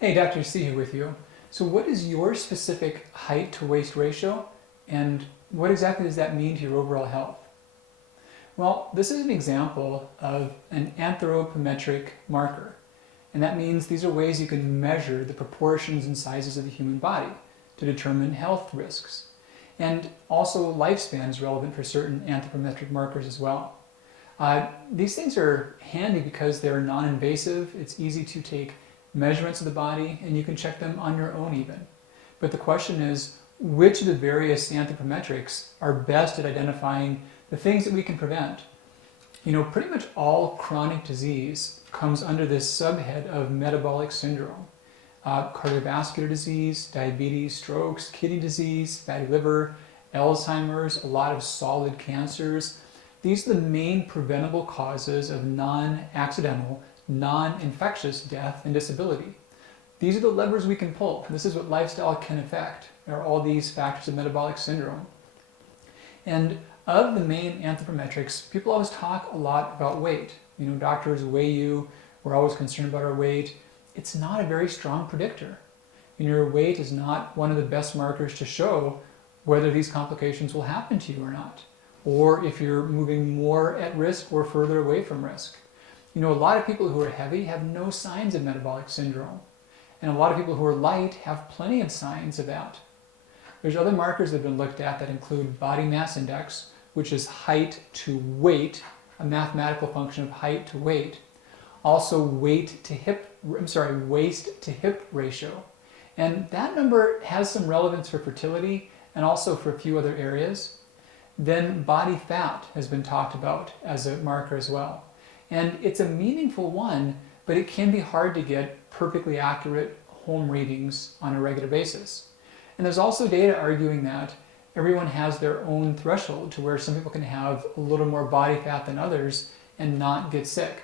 Hey, Dr. C here with you. So what is your specific height to waist ratio, and what exactly does that mean to your overall health? Well, this is an example of an anthropometric marker, and that means these are ways you can measure the proportions and sizes of the human body to determine health risks. And also lifespan is relevant for certain anthropometric markers as well. These things are handy because they're non-invasive. It's easy to take measurements of the body, and you can check them on your own even. But the question is, which of the various anthropometrics are best at identifying the things that we can prevent? You know, pretty much all chronic disease comes under this subhead of metabolic syndrome. Cardiovascular disease, diabetes, strokes, kidney disease, fatty liver, Alzheimer's, a lot of solid cancers. These are the main preventable causes of non-accidental, non-infectious death and disability. These are the levers we can pull. This is what lifestyle can affect, are all these factors of metabolic syndrome. And of the main anthropometrics, people always talk a lot about weight. You know, doctors weigh you, we're always concerned about our weight. It's not a very strong predictor. And your weight is not one of the best markers to show whether these complications will happen to you or not, or if you're moving more at risk or further away from risk. You know, a lot of people who are heavy have no signs of metabolic syndrome, and a lot of people who are light have plenty of signs of that. There's other markers that have been looked at that include body mass index, which is height to weight, a mathematical function of height to weight. Also waist to hip ratio. And that number has some relevance for fertility and also for a few other areas. Then body fat has been talked about as a marker as well. And it's a meaningful one, but it can be hard to get perfectly accurate home readings on a regular basis. And there's also data arguing that everyone has their own threshold to where some people can have a little more body fat than others and not get sick.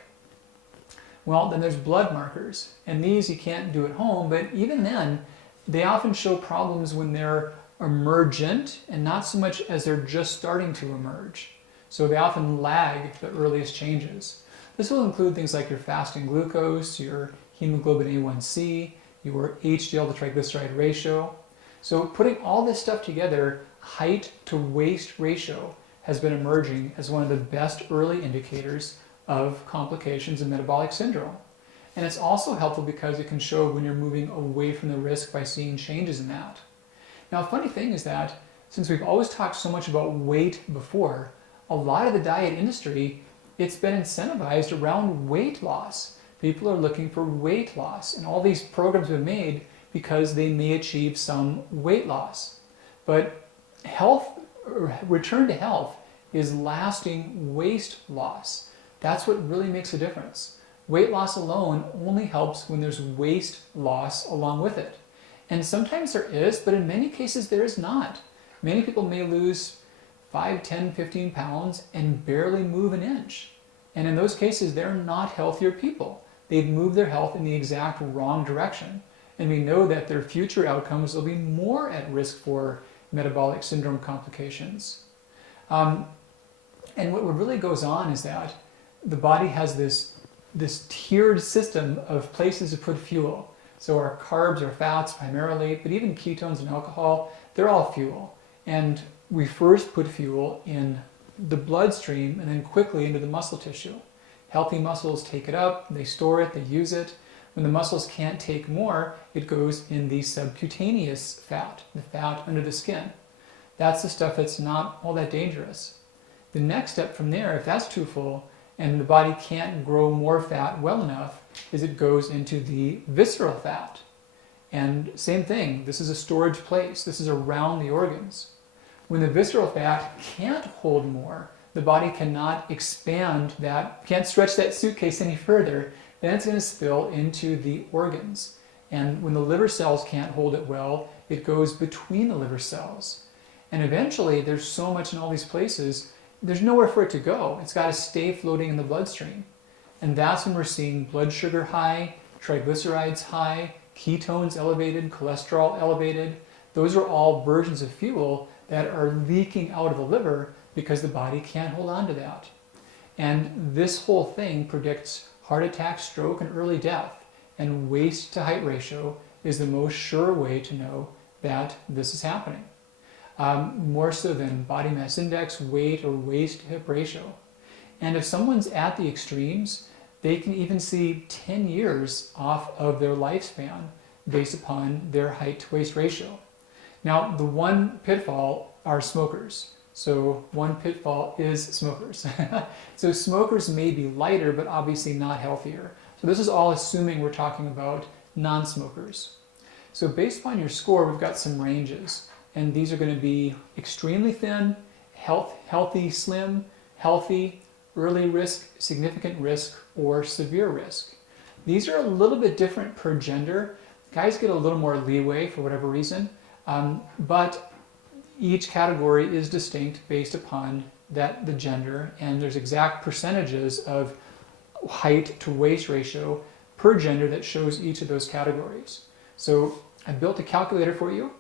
Well, then there's blood markers, and these you can't do at home, but even then, they often show problems when they're emergent and not so much as they're just starting to emerge. So they often lag the earliest changes. This will include things like your fasting glucose, your hemoglobin A1C, your HDL to triglyceride ratio. So putting all this stuff together, height to waist ratio has been emerging as one of the best early indicators of complications of metabolic syndrome. And it's also helpful because it can show when you're moving away from the risk by seeing changes in that. Now, a funny thing is that since we've always talked so much about weight before, a lot of the diet industry, it's been incentivized around weight loss. People are looking for weight loss, and all these programs have been made because they may achieve some weight loss. But health, return to health, is lasting waist loss. That's what really makes a difference. Weight loss alone only helps when there's waist loss along with it. And sometimes there is, but in many cases there is not. Many people may lose 5, 10, 15 pounds and barely move an inch. And in those cases, they're not healthier people. They've moved their health in the exact wrong direction. And we know that their future outcomes will be more at risk for metabolic syndrome complications. And what really goes on is that the body has this tiered system of places to put fuel. So our carbs or fats primarily, but even ketones and alcohol, they're all fuel. And we first put fuel in the bloodstream and then quickly into the muscle tissue. Healthy muscles take it up, they store it, they use it. When the muscles can't take more, it goes in the subcutaneous fat, the fat under the skin. That's the stuff that's not all that dangerous. The next step from there, if that's too full, and the body can't grow more fat well enough, is it goes into the visceral fat. And same thing, this is a storage place. This is around the organs. When the visceral fat can't hold more, the body cannot expand that, can't stretch that suitcase any further, then it's going to spill into the organs. And when the liver cells can't hold it well, it goes between the liver cells. And eventually, there's so much in all these places, there's nowhere for it to go. It's got to stay floating in the bloodstream. And that's when we're seeing blood sugar high, triglycerides high, ketones elevated, cholesterol elevated. Those are all versions of fuel that are leaking out of the liver because the body can't hold on to that. And this whole thing predicts heart attack, stroke, and early death. and waist to height ratio is the most sure way to know that this is happening. More so than body mass index, weight, or waist to hip ratio. And if someone's at the extremes, they can even see 10 years off of their lifespan based upon their height to waist ratio. Now, the one pitfall are smokers. So one pitfall is smokers. So smokers may be lighter, but obviously not healthier. So this is all assuming we're talking about non-smokers. So based upon your score, we've got some ranges. And these are going to be extremely thin, healthy, slim, healthy, early risk, significant risk, or severe risk. These are a little bit different per gender. Guys get a little more leeway for whatever reason, but each category is distinct based upon the gender, and there's exact percentages of height to waist ratio per gender that shows each of those categories. So I built a calculator for you,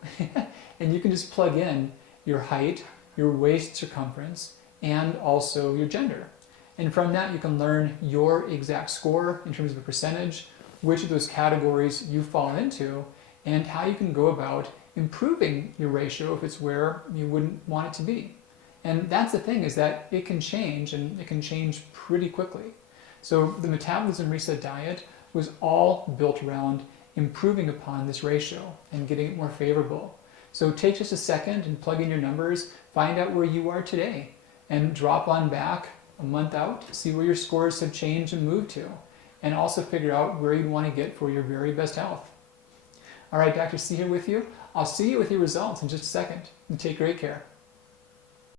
and you can just plug in your height, your waist circumference, and also your gender. And from that you can learn your exact score in terms of a percentage, which of those categories you fall into, and how you can go about improving your ratio if it's where you wouldn't want it to be. And that's the thing, is that it can change, and it can change pretty quickly. So the Metabolism Reset diet was all built around improving upon this ratio and getting it more favorable. So take just a second and plug in your numbers, find out where you are today, and drop on back a month out, see where your scores have changed and moved to, and also figure out where you want to get for your very best health. All right, Dr. C here with you. I'll see you with your results in just a second, and take great care.